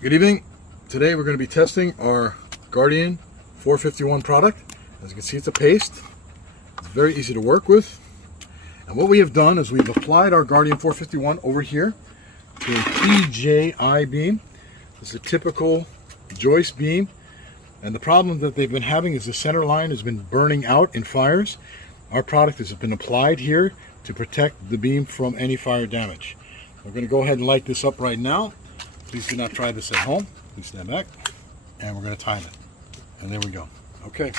Good evening. Today we're going to be testing our Guardian 451 product. As you can see, it's a paste. It's very easy to work with. And what we have done is we've applied our Guardian 451 over here to a PJI beam. This is a typical joist beam. And the problem that they've been having is the center line has been burning out in fires. Our product has been applied here to protect the beam from any fire damage. We're going to go ahead and light this up right now. Please do not try this at home. Please stand back. And we're going to time it. And there we go. Okay.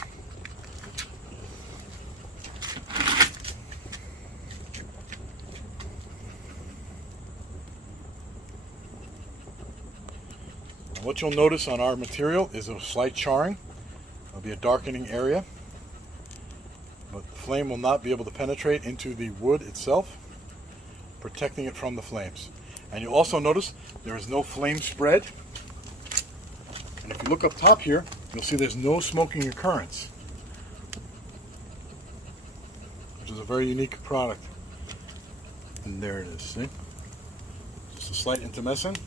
And what you'll notice on our material is a slight charring. There'll be a darkening area. But the flame will not be able to penetrate into the wood itself, protecting it from the flames. And you'll also notice there is no flame spread. And if you look up top here, you'll see there's no smoking occurrence, which is a very unique product. And there it is, see? Just a slight intumescent.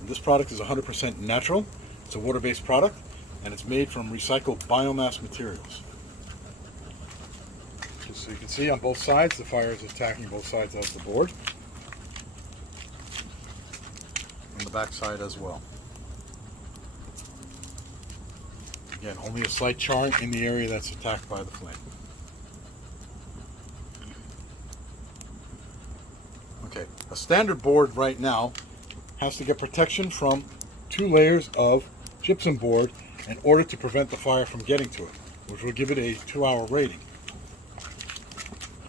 And this product is 100% natural. It's a water-based product, and it's made from recycled biomass materials. Just so you can see on both sides, the fire is attacking both sides of the board. The back side as well. Again, only a slight charring in the area that's attacked by the flame. Okay, a standard board right now has to get protection from 2 layers of gypsum board in order to prevent the fire from getting to it, which will give it a 2-hour rating.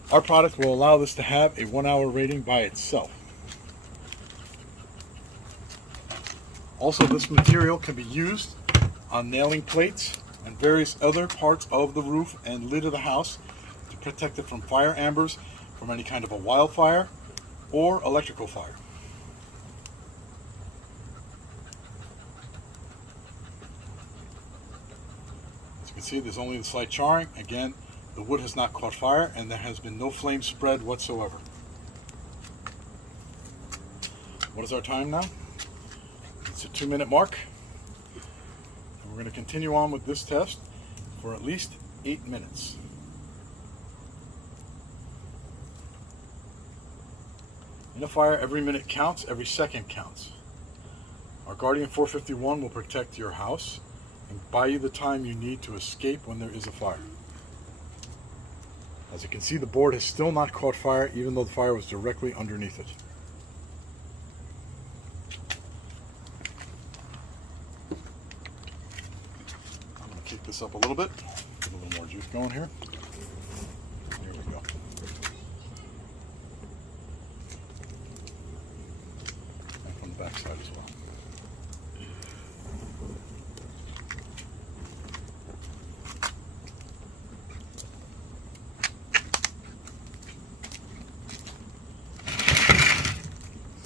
Our product will allow this to have a 1-hour rating by itself. Also, this material can be used on nailing plates and various other parts of the roof and lid of the house to protect it from fire ambers, from any kind of a wildfire or electrical fire. As you can see, there's only a slight charring. Again, the wood has not caught fire and there has been no flame spread whatsoever. What is our time now? It's a 2-minute mark, and we're going to continue on with this test for at least 8 minutes. In a fire, every minute counts, every second counts. Our Guardian 451 will protect your house and buy you the time you need to escape when there is a fire. As you can see, the board has still not caught fire, even though the fire was directly underneath it. Kick this up a little bit, get a little more juice going here. There we go. And from the back side as well.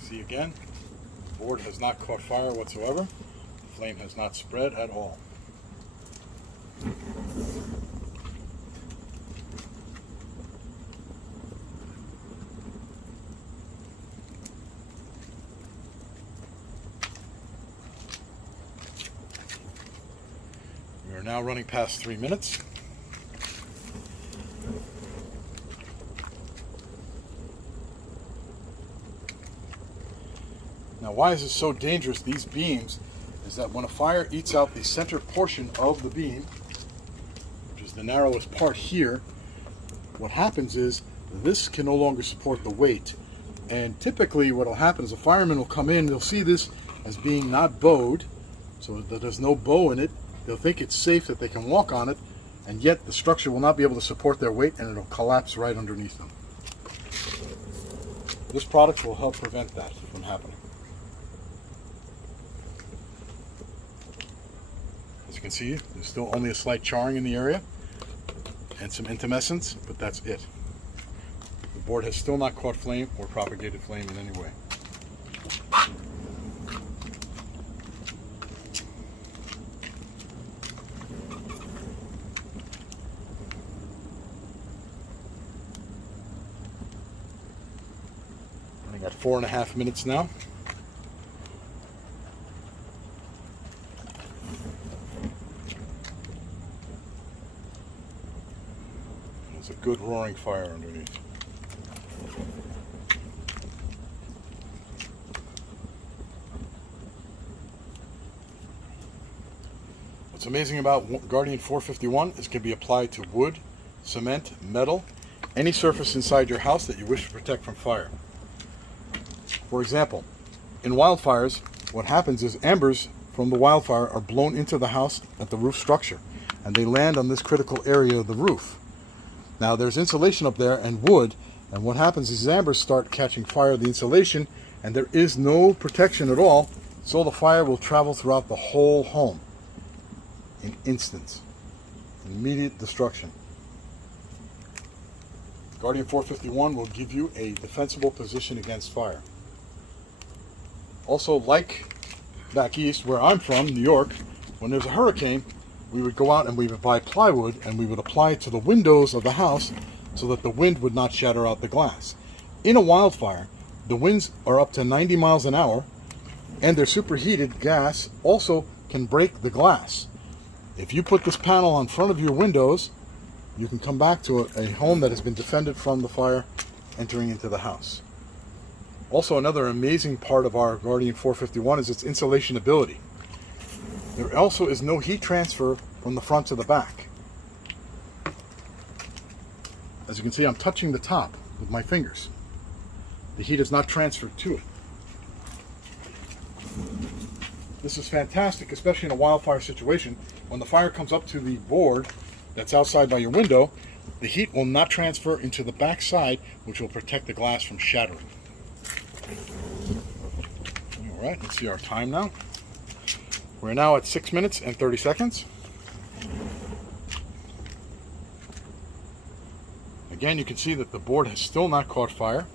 See again, the board has not caught fire whatsoever. The flame has not spread at all. We are now running past 3 minutes. Now, why is this so dangerous? These beams is that when a fire eats out the center portion of the beam, which is the narrowest part here, what happens is this can no longer support the weight. And typically what will happen is a fireman will come in, they'll see this as being not bowed, so that there's no bow in it. They'll think it's safe that they can walk on it, and yet the structure will not be able to support their weight and it'll collapse right underneath them. This product will help prevent that from happening. As you can see, there's still only a slight charring in the area and some intumescence, but that's it. The board has still not caught flame or propagated flame in any way. I got 4.5 minutes now. It's a good roaring fire underneath. What's amazing about Guardian 451 is it can be applied to wood, cement, metal, any surface inside your house that you wish to protect from fire. For example, in wildfires, what happens is embers from the wildfire are blown into the house at the roof structure, and they land on this critical area of the roof. Now there's insulation up there and wood, and what happens is embers start catching fire of the insulation, and there is no protection at all, so the fire will travel throughout the whole home in instants. Immediate destruction. Guardian 451 will give you a defensible position against fire. Also, like back east where I'm from, New York, when there's a hurricane, we would go out and we would buy plywood and we would apply it to the windows of the house so that the wind would not shatter out the glass. In a wildfire, the winds are up to 90 miles an hour, and their superheated gas also can break the glass. If you put this panel on front of your windows, you can come back to a home that has been defended from the fire entering into the house. Also, another amazing part of our Guardian 451 is its insulation ability. There also is no heat transfer from the front to the back. As you can see, I'm touching the top with my fingers. The heat is not transferred to it. This is fantastic, especially in a wildfire situation. When the fire comes up to the board that's outside by your window, the heat will not transfer into the back side, which will protect the glass from shattering. All right, let's see our time now. We're now at 6 minutes and 30 seconds. Again, you can see that the board has still not caught fire.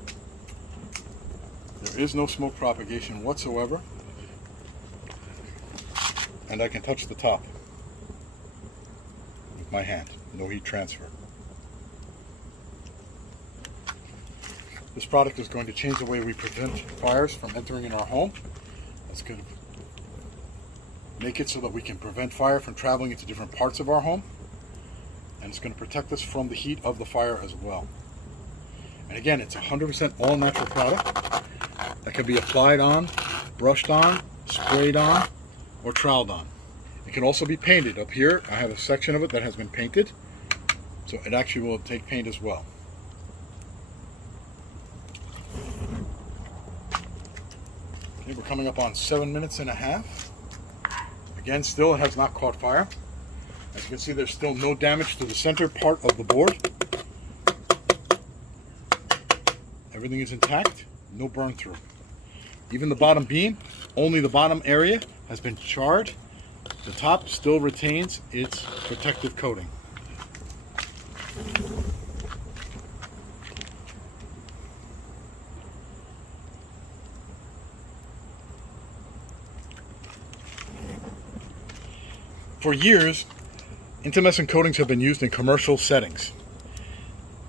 There is no smoke propagation whatsoever. And I can touch the top with my hand. No heat transfer. This product is going to change the way we prevent fires from entering in our home. It's going to make it so that we can prevent fire from traveling into different parts of our home. And it's going to protect us from the heat of the fire as well. And again, it's 100% all natural product that can be applied on, brushed on, sprayed on, or troweled on. It can also be painted. Up here, I have a section of it that has been painted, so it actually will take paint as well. Okay, we're coming up on 7 minutes and a half. Again, still it has not caught fire. As you can see, there's still no damage to the center part of the board. Everything is intact, no burn through. Even the bottom beam, only the bottom area has been charred. The top still retains its protective coating. For years, intumescent coatings have been used in commercial settings.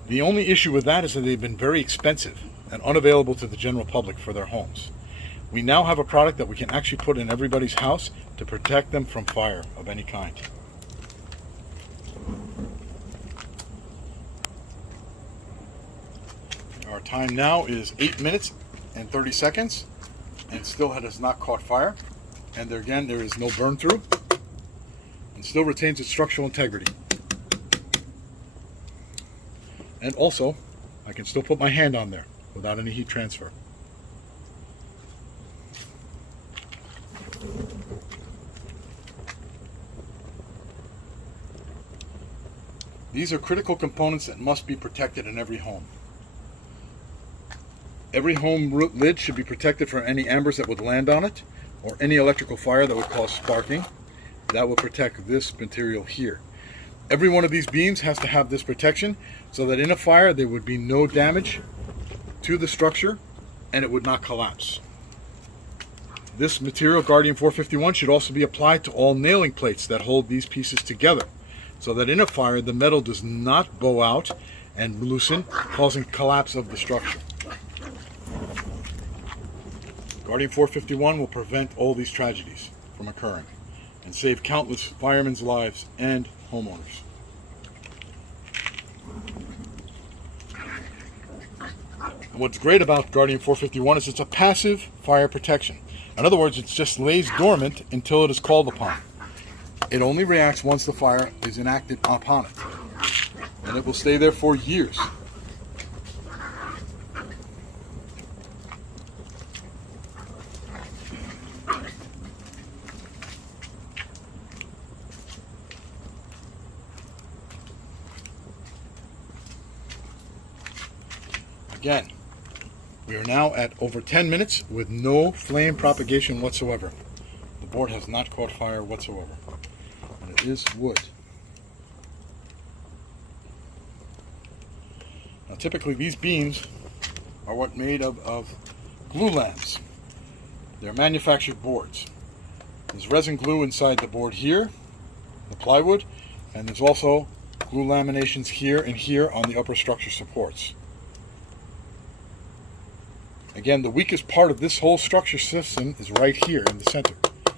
The only issue with that is that they've been very expensive and unavailable to the general public for their homes. We now have a product that we can actually put in everybody's house to protect them from fire of any kind. Our time now is 8 minutes and 30 seconds, and still has not caught fire. And there again, there is no burn through, and still retains its structural integrity. And also, I can still put my hand on there without any heat transfer. These are critical components that must be protected in every home. Every home lid should be protected from any embers that would land on it, or any electrical fire that would cause sparking. That will protect this material here. Every one of these beams has to have this protection so that in a fire there would be no damage to the structure and it would not collapse. This material, Guardian 451, should also be applied to all nailing plates that hold these pieces together, so that in a fire the metal does not bow out and loosen, causing collapse of the structure. Guardian 451 will prevent all these tragedies from occurring and save countless firemen's lives and homeowners. And what's great about Guardian 451 is it's a passive fire protection. In other words, it just lays dormant until it is called upon. It only reacts once the fire is enacted upon it. And it will stay there for years. Again, we are now at over 10 minutes with no flame propagation whatsoever. The board has not caught fire whatsoever. And it is wood. Now typically these beams are what made of glue lamps. They're manufactured boards. There's resin glue inside the board here, the plywood, and there's also glue laminations here and here on the upper structure supports. Again, the weakest part of this whole structure system is right here in the center.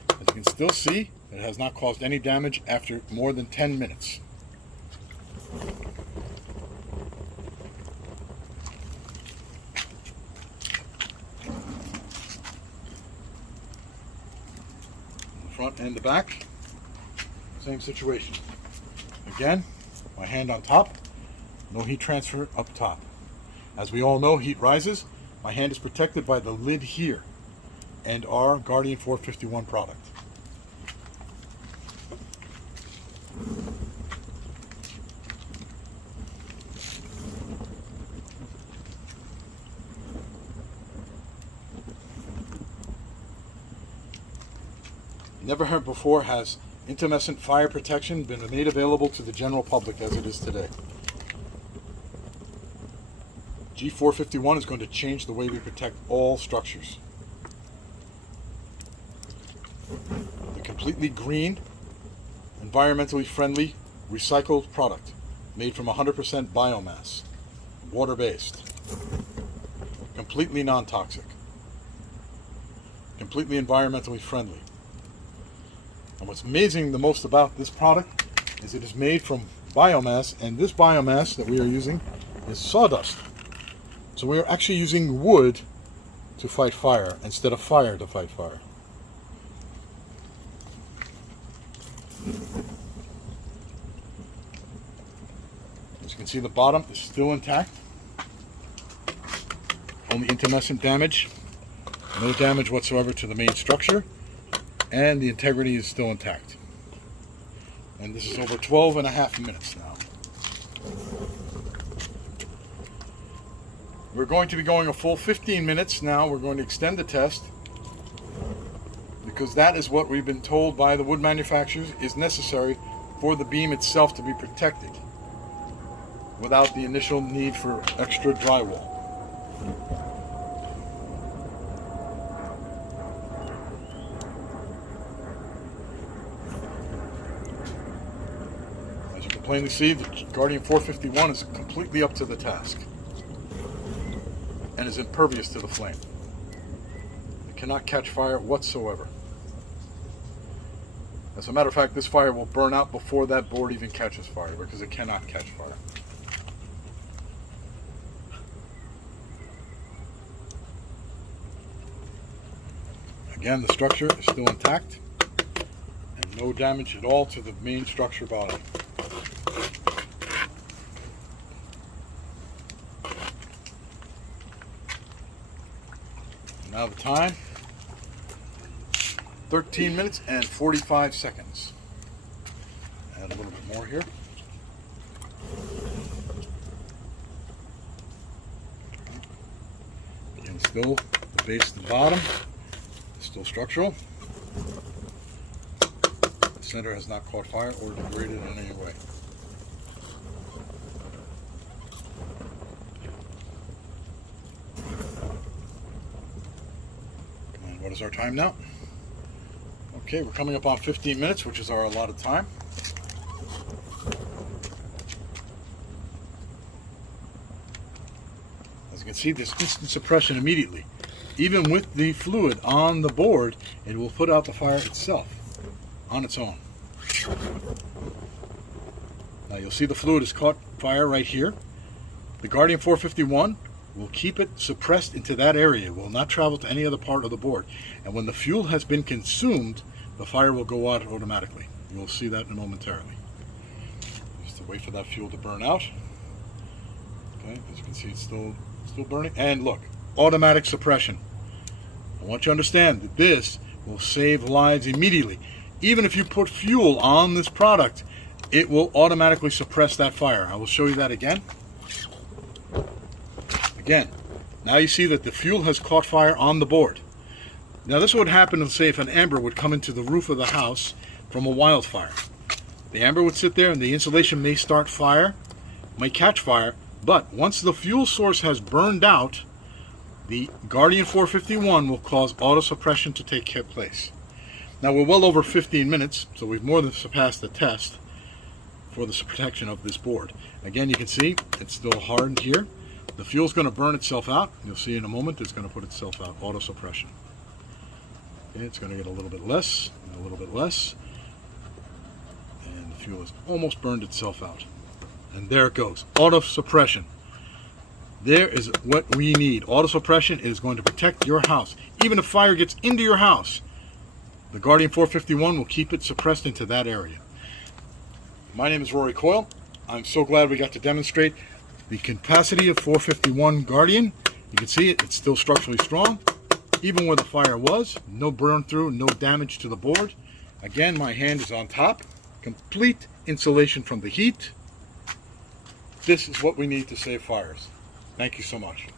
As you can still see, it has not caused any damage after more than 10 minutes. The front and the back, same situation. Again, my hand on top, no heat transfer up top. As we all know, heat rises. My hand is protected by the lid here and our Guardian 451 product. Never heard before has intumescent fire protection been made available to the general public as it is today. G451 is going to change the way we protect all structures. The completely green, environmentally friendly, recycled product made from 100% biomass, water-based, completely non-toxic, completely environmentally friendly. And what's amazing the most about this product is it is made from biomass, and this biomass that we are using is sawdust. So we are actually using wood to fight fire instead of fire to fight fire. As you can see, the bottom is still intact. Only intumescent damage. No damage whatsoever to the main structure. And the integrity is still intact. And this is over 12.5 minutes now. We're going to be going a full 15 minutes now. We're going to extend the test because that is what we've been told by the wood manufacturers is necessary for the beam itself to be protected without the initial need for extra drywall. As you can plainly see, the Guardian 451 is completely up to the task and is impervious to the flame. It cannot catch fire whatsoever. As a matter of fact, this fire will burn out before that board even catches fire because it cannot catch fire. Again, the structure is still intact and no damage at all to the main structure body. Now the time, 13 minutes and 45 seconds. Add a little bit more here. And still the base to the bottom, still structural. The center has not caught fire or degraded in any way. What is our time now? Okay, we're coming up on 15 minutes, which is our allotted time. As you can see, there's instant suppression immediately. Even with the fluid on the board, it will put out the fire itself on its own. Now you'll see the fluid has caught fire right here. The Guardian 451 will keep it suppressed into that area. It will not travel to any other part of the board. And when the fuel has been consumed, the fire will go out automatically. You'll see that momentarily. Just to wait for that fuel to burn out. Okay, as you can see, it's still burning. And look, automatic suppression. I want you to understand that this will save lives immediately. Even if you put fuel on this product, it will automatically suppress that fire. I will show you that again. Again, now you see that the fuel has caught fire on the board. Now this would happen, let's say, if an amber would come into the roof of the house from a wildfire. The amber would sit there and the insulation may start fire, might catch fire, but once the fuel source has burned out, the Guardian 451 will cause auto suppression to take place. Now we're well over 15 minutes, so we've more than surpassed the test for the protection of this board. Again, you can see it's still hardened here. The fuel's going to burn itself out. You'll see in a moment it's going to put itself out, auto suppression. Okay, it's going to get a little bit less, and a little bit less, and the fuel has almost burned itself out. And there it goes, auto suppression. There is what we need. Auto suppression is going to protect your house. Even if fire gets into your house, the Guardian 451 will keep it suppressed into that area. My name is Rory Coyle. I'm so glad we got to demonstrate the capacity of 451 Guardian. You can see it's still structurally strong. Even where the fire was, no burn through, no damage to the board. Again, my hand is on top. Complete insulation from the heat. This is what we need to save fires. Thank you so much.